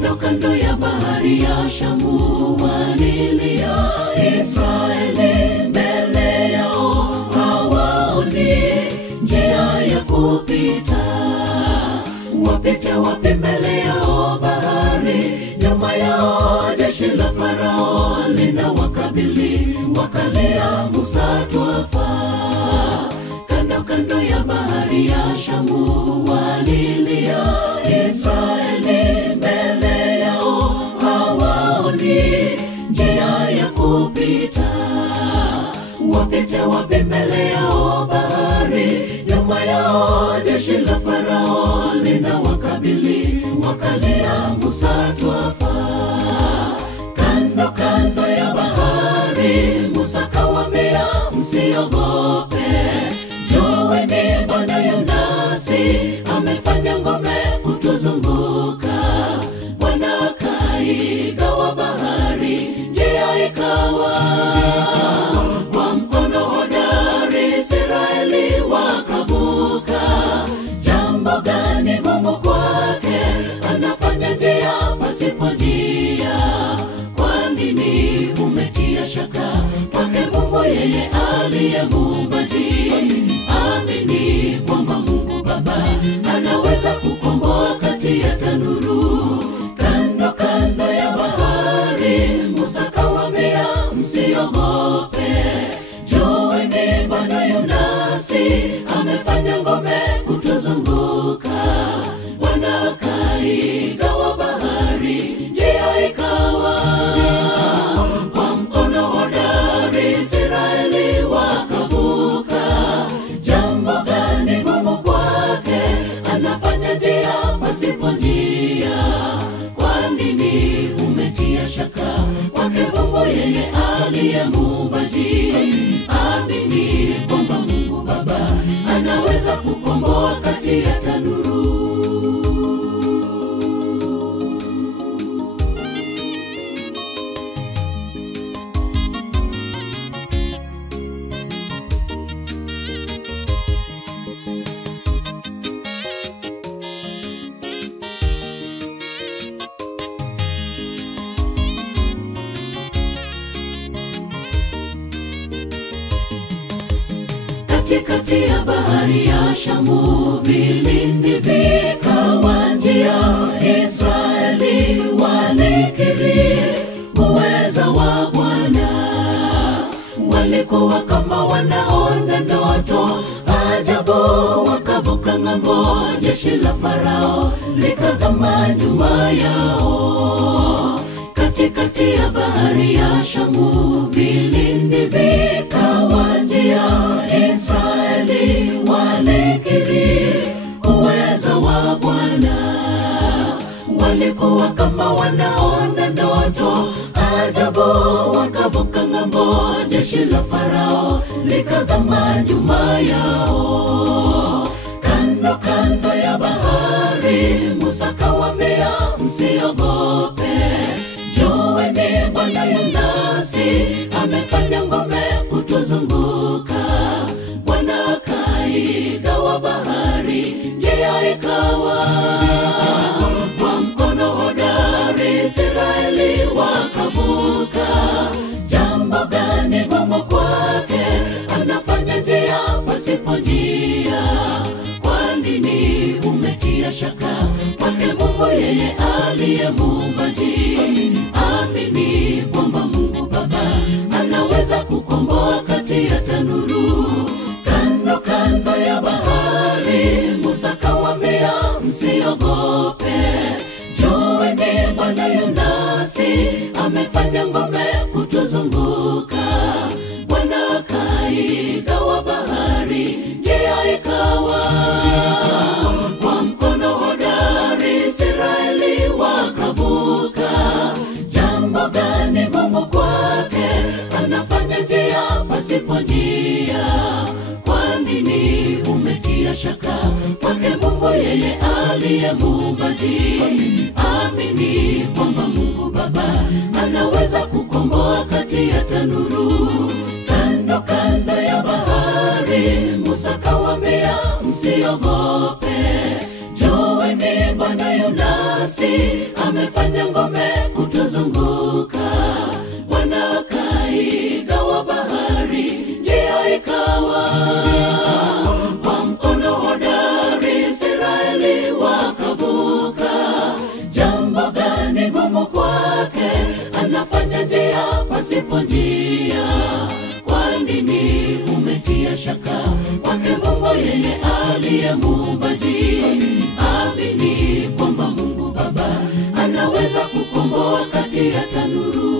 Kando kando ya bahari ya Shamu walilia Israeli, mbele yao hawaoni njia ya kupita. Wapite wapi mbele yao bahari, nyuma yao jeshi la Farao linawakabili. Wakalia, Musa twafa. Kando kando ya bahari ya Shamu walilia Israeli, mbele yao hawaoni njia ya kupita. Wapite wapi mbele yao bahari, nyuma yao jeshi la Farao linawakabili. Wakalia, Musa twafa. Kando kando ya bahari Musa kawaambia, msiogope, jueni Bwana Yunasi amefanya ngome kutuzunguka. Bwana akaigawa bahari, njia ikawa. Kwa mkono hodari Israeli wakavuka. Jambo gani gumu kwake? Anafanya njia pasipo njia. Kwa nini umetia shaka kwake Mungu, yeye aliye muumbaji? Amini kwamba Mungu Baba anaweza kukomboa kati ya tanuru. Kando kando ya bahari Musa kawaambia, msiogope, jueni Bwana Yunasi amefanya ngome kutuzunguka. Bwana akaigawa bahari, njia ikawa. Kwa mkono hodari Israeli wakavuka. Jambo gani gumu kwake? Anafanya njia pasipo njia. Kwa nini umetia shaka kwake Mungu, yeye aliye muumbaji? Amini kwamba Mungu Baba anaweza kukomboa kati ya tanuru. Katikati ya bahari ya Shamu vilindi vikawa njia. Israeli walikiri uweza wa Bwana. Walikuwa kama wanaona ndoto ajabu, wakavuka ng'ambo. Jeshi la Farao likazama nyuma yao. Katikati ya bahari ya Shamu vilindi vikawa njia. Israeli walikiri uweza wa Bwana. Walikuwa kama wanaona ndoto ajabu, wakavuka ng'ambo. Jeshi la Farao likazama nyuma yao. Kando kando ya bahari Musa kawaambia, msiogope, jueni Bwana Yunasi amefanya ngome kutuzunguka. Bwana akaigawa bahari, njia ikawa. Kwa mkono hodari Israeli wakavuka. Jambo gani gumu kwake? Anafanya njia pasipo njia. Kwa nini umetia shaka kwake Mungu, yeye aliye muumbaji? Amini kwamba Mungu Baba anaweza kukomboa kati ya tanuru. Kando kando ya bahari Musa kawaambia, msiogope, jueni Bwana Yunasi amefanya ngome kutuzunguka. Bwana akaigawa bahari, njia ikawa. Kwa mkono hodari Israeli wakavuka. Jambo gani gumu kwake? Anafanya njia pasipo njia. Kwa nini umetia shaka kwake Mungu, yeye aliye muumbaji? Amini kwamba Mungu Baba anaweza kukomboa kati ya tanuru. Kando kando ya bahari Musa kawaambia, msiogope, jueni Bwana Yunasi basi amefanya ngome kutuzunguka. Bwana kaigawa bahari, njia ikawa. Kwa mkono hodari Israeli wakavuka. Jambo gani gumu kwake? Anafanya njia pasipo njia. Kwa nini umetia shaka kwake Mungu, yeye aliye muumbaji? Amini kwamba Mungu Baba anaweza kukomboa kati ya tanuru.